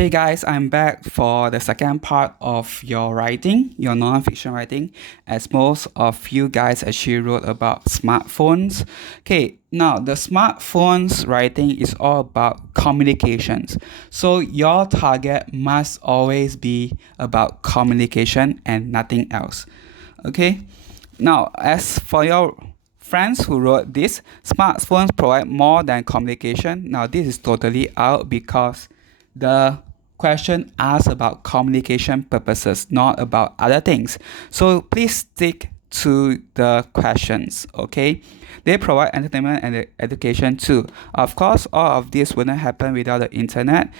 Hey guys, I'm back for the second part of your writing, your non-fiction writing, as most of you guys actually wrote about smartphones. Okay, now the smartphones writing is all about communications. So your target must always be about communication and nothing else. Okay, now as for your friends who wrote this, smartphones provide more than communication. Now this is totally out because the question asks about communication purposes, not about other things. So please stick to the questions, okay? They provide entertainment and education too. Of course, all of this wouldn't happen without the internet.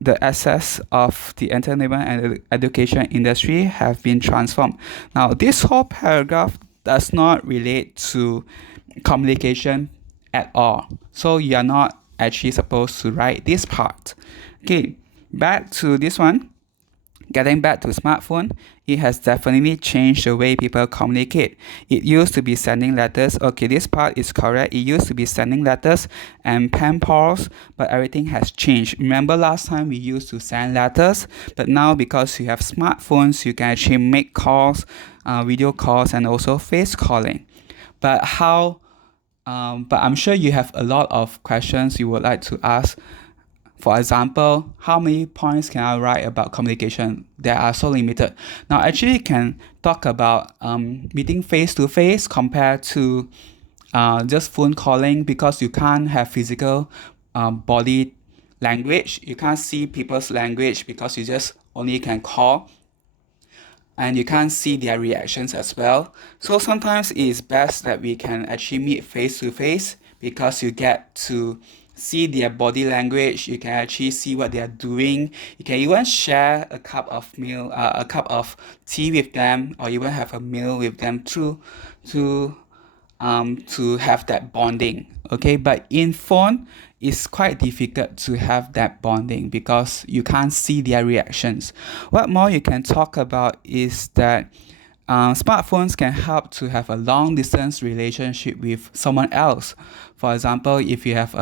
The access of the entertainment and education industry have been transformed. Now, this whole paragraph does not relate to communication at all. So you are not actually supposed to write this part. Okay, back to this one. Getting back to smartphone, it has definitely changed the way people communicate. It used to be sending letters. Okay, this part is correct. It used to be sending letters and pen pals, but everything has changed. Remember last time we used to send letters, but now because you have smartphones, you can actually make calls, video calls, and also face calling. But how? But I'm sure you have a lot of questions you would like to ask. For example, how many points can I write about communication? They are so limited. Now, actually, you can talk about meeting face to face compared to just phone calling because you can't have physical body language. You can't see people's language because you just only can call and you can't see their reactions as well. So sometimes it's best that we can actually meet face to face because you get to see their body language. You can actually see what they are doing. You can even share a cup of tea with them, or even have a meal with them to have that bonding. Okay, but in phone, it's quite difficult to have that bonding because you can't see their reactions. What more you can talk about is that smartphones can help to have a long distance relationship with someone else. For example, if you have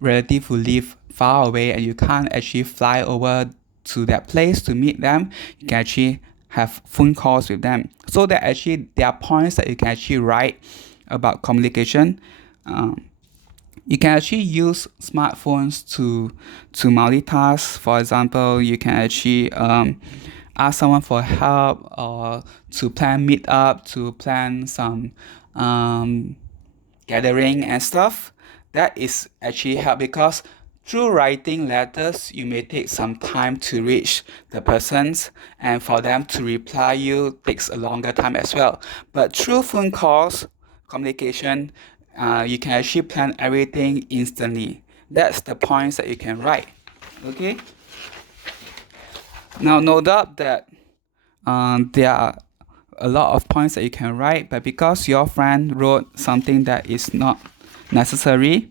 relative who live far away and you can't actually fly over to that place to meet them, you can actually have phone calls with them. So that actually there are points that you can actually write about communication. You can actually use smartphones to multitask. For example, you can actually ask someone for help or to plan meetup, to plan some gathering and stuff. That is actually help because through writing letters, you may take some time to reach the persons, and for them to reply you takes a longer time as well. But through phone calls, communication, you can actually plan everything instantly. That's the points that you can write. Okay. Now, no doubt that there are a lot of points that you can write, but because your friend wrote something that is not necessary,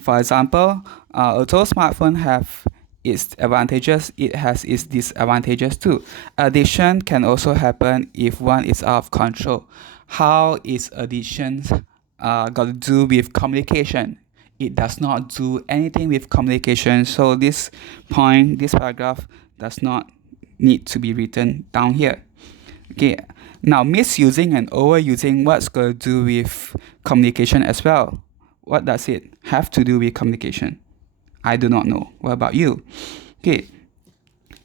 for example, although smartphone have its advantages, it has its disadvantages too. Addiction can also happen if one is out of control. How is addiction got to do with communication? It does not do anything with communication. So this paragraph does not need to be written down here. Okay, now misusing and overusing, what's going to do with communication as well? What does it have to do with communication? I do not know. What about you? Okay,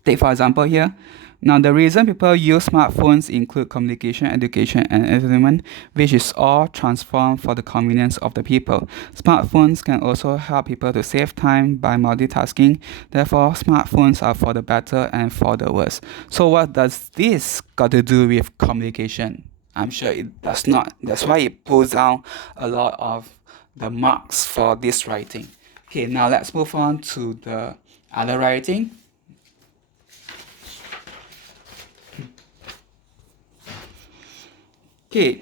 take for example here. Now the reason people use smartphones include communication, education, and entertainment, which is all transformed for the convenience of the people. Smartphones can also help people to save time by multitasking. Therefore, smartphones are for the better and for the worse. So what does this got to do with communication? I'm sure it does not. That's why it pulls down a lot of the marks for this writing. Okay, now let's move on to the other writing. Okay,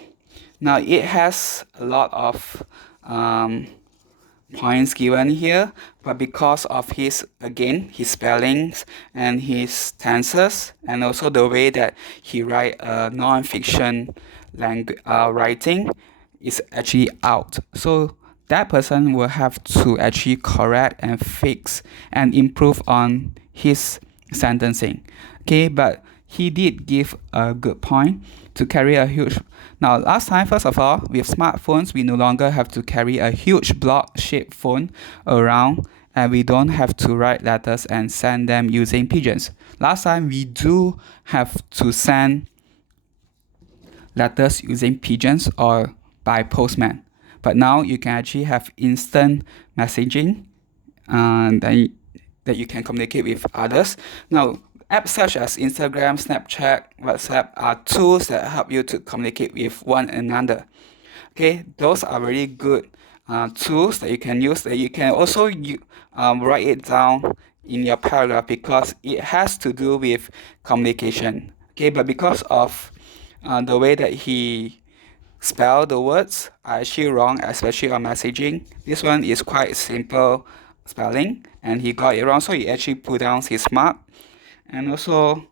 now it has a lot of points given here, but because of his spellings and his tenses, and also the way that he write non-fiction writing is actually out. So that person will have to actually correct and fix and improve on his sentencing. Okay, but he did give a good point to carry a huge. Now, last time, first of all, with smartphones, we no longer have to carry a huge block-shaped phone around, and we don't have to write letters and send them using pigeons. Last time, we do have to send letters using pigeons or by postman. But now you can actually have instant messaging that you can communicate with others. Now, apps such as Instagram, Snapchat, WhatsApp are tools that help you to communicate with one another. Okay, those are really good tools that you can use. That you can also write it down in your paragraph because it has to do with communication. Okay, but because of the way that he spell the words are actually wrong, especially on messaging. This one is quite simple spelling and he got it wrong, so he actually put down his mark. And also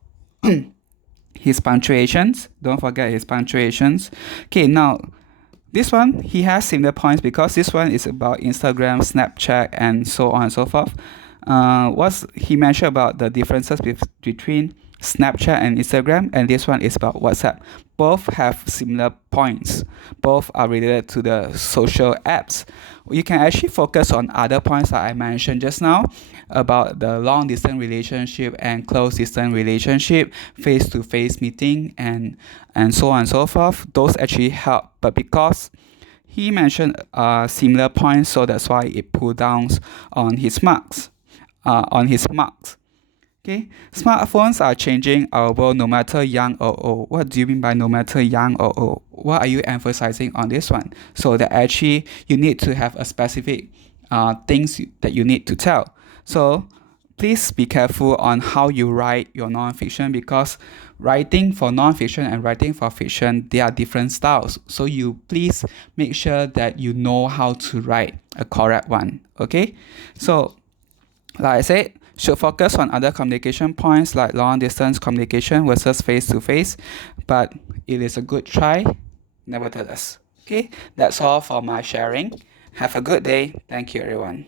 his punctuations, don't forget his punctuations. Okay, now this one he has similar points because this one is about Instagram, Snapchat, and so on and so forth. What's he mentioned about the differences between Snapchat and Instagram, and this one is about WhatsApp. Both have similar points. Both are related to the social apps. You can actually focus on other points that I mentioned just now about the long distance relationship and close distance relationship, face to face meeting, and so on and so forth. Those actually help, but because he mentioned similar points, so that's why it pulled down on his marks. Okay, smartphones are changing our world no matter young or old. What do you mean by no matter young or old? What are you emphasizing on this one? So that actually you need to have a specific things that you need to tell. So please be careful on how you write your non-fiction because writing for non-fiction and writing for fiction, they are different styles. So you please make sure that you know how to write a correct one. Okay, so like I said, should focus on other communication points like long distance communication versus face to face, but it is a good try nevertheless. Okay, that's all for my sharing. Have a good day. Thank you, everyone.